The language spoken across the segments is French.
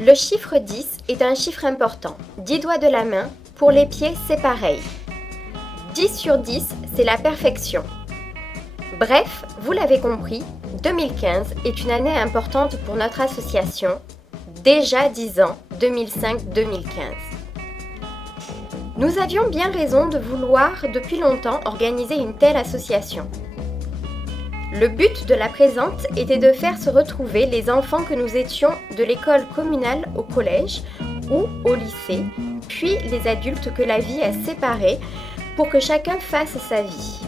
Le chiffre 10 est un chiffre important. 10 doigts de la main, pour les pieds c'est pareil. 10 sur 10, c'est la perfection. Bref, vous l'avez compris, 2015 est une année importante pour notre association. Déjà 10 ans, 2005-2015. Nous avions bien raison de vouloir depuis longtemps organiser une telle association. Le but de la présente était de faire se retrouver les enfants que nous étions de l'école communale au collège ou au lycée, puis les adultes que la vie a séparés pour que chacun fasse sa vie.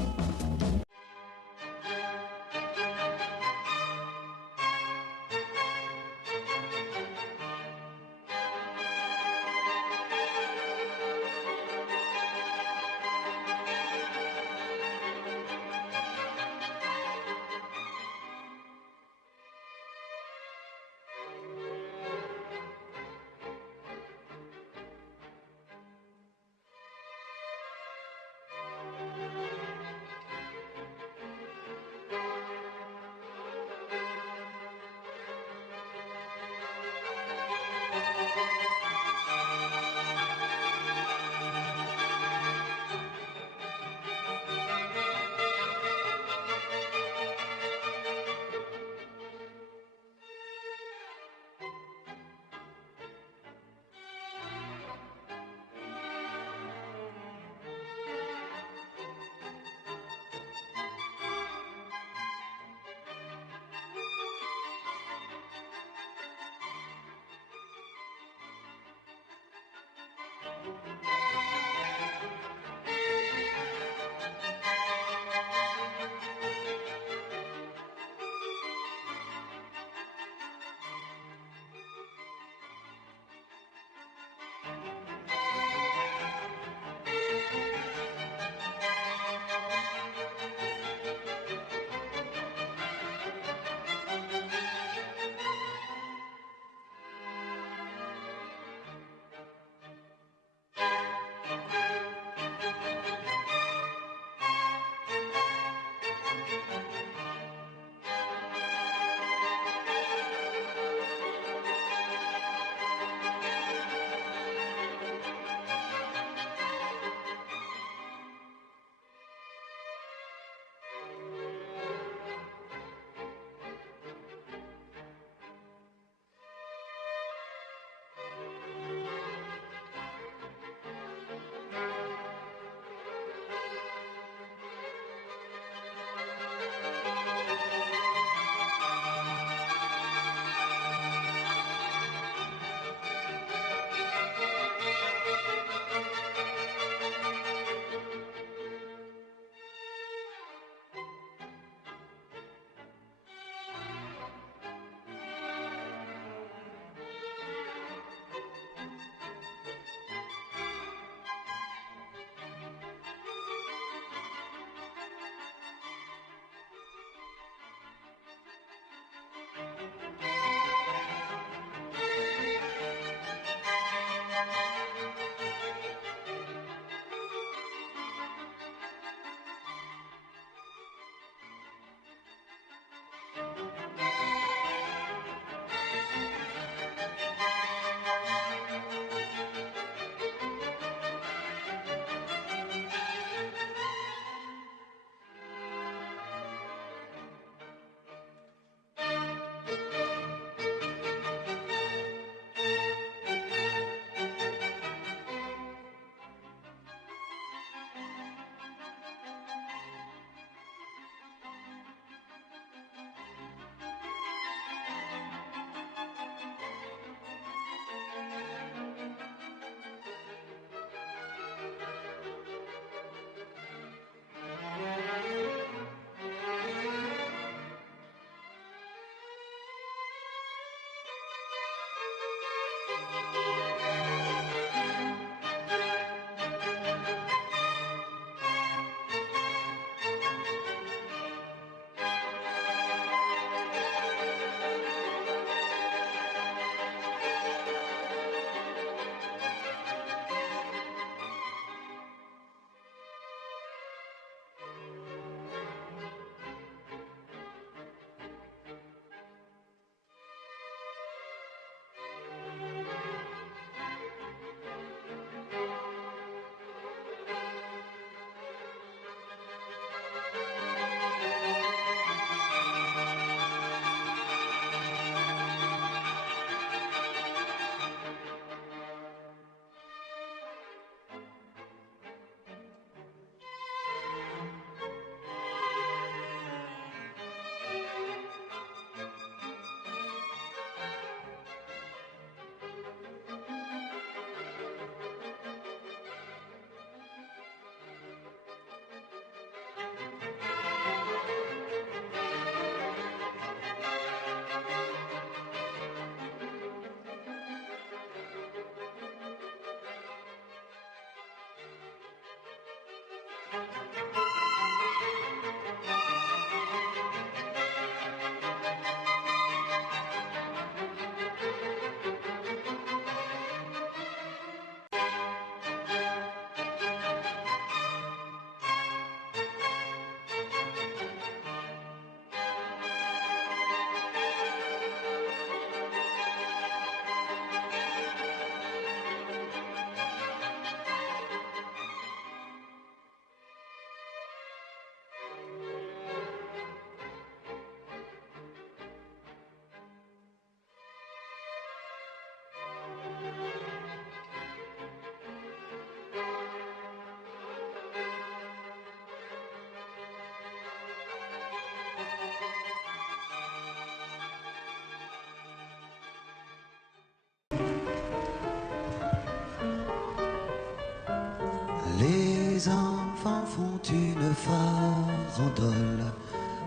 les enfants font une farandole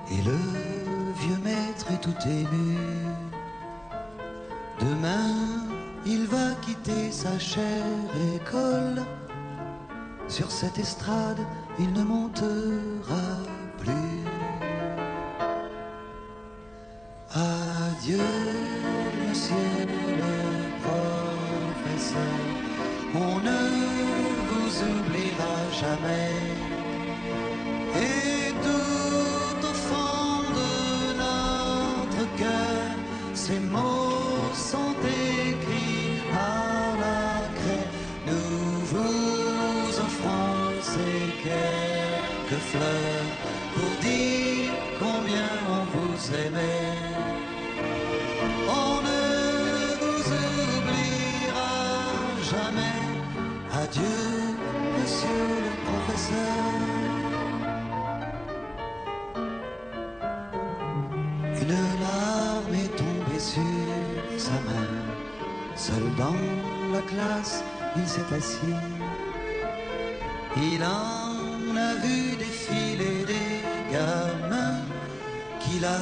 et le vieux maître est tout ému. Demain, il va quitter sa chère école. Sur cette estrade, il ne montera plus. Adieu, monsieur le professeur, on ne vous oubliera jamais. Et tout au fond de notre cœur, ces mots sont écrits à la craie. Nous vous offrons ces quelques fleurs pour dire combien on vous aimait. On ne vous oubliera jamais. Adieu, monsieur le professeur. Une larme est tombée sur sa main. Seul dans la classe, il s'est assis. Il en a vu défiler des gamins qu'il a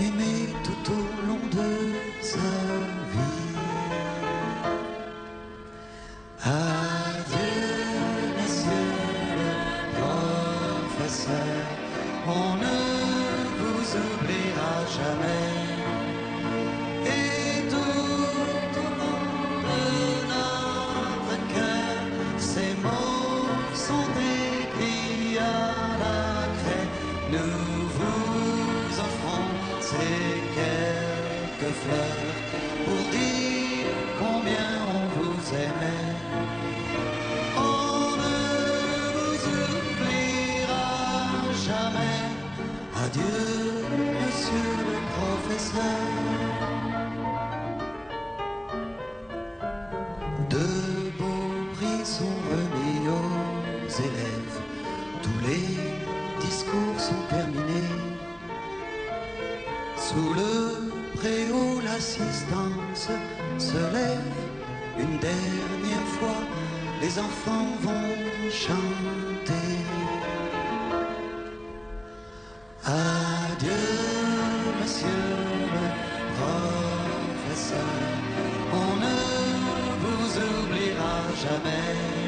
aimés tout au long de sa vie. Adieu, monsieur le professeur, on ne vous oubliera jamais. Et tout au fond de notre cœur, ces mots sont écrits à la craie. Nous vous offrons ces quelques fleurs pour dire combien on vous aimait. On ne vous oubliera jamais. Adieu, monsieur le professeur. De beaux prix sont remis aux élèves. Tous les discours sont terminés. Sous le préau, l'assistance se lève. Une dernière fois, les enfants vont chanter. Adieu, monsieur le professeur, on ne vous oubliera jamais.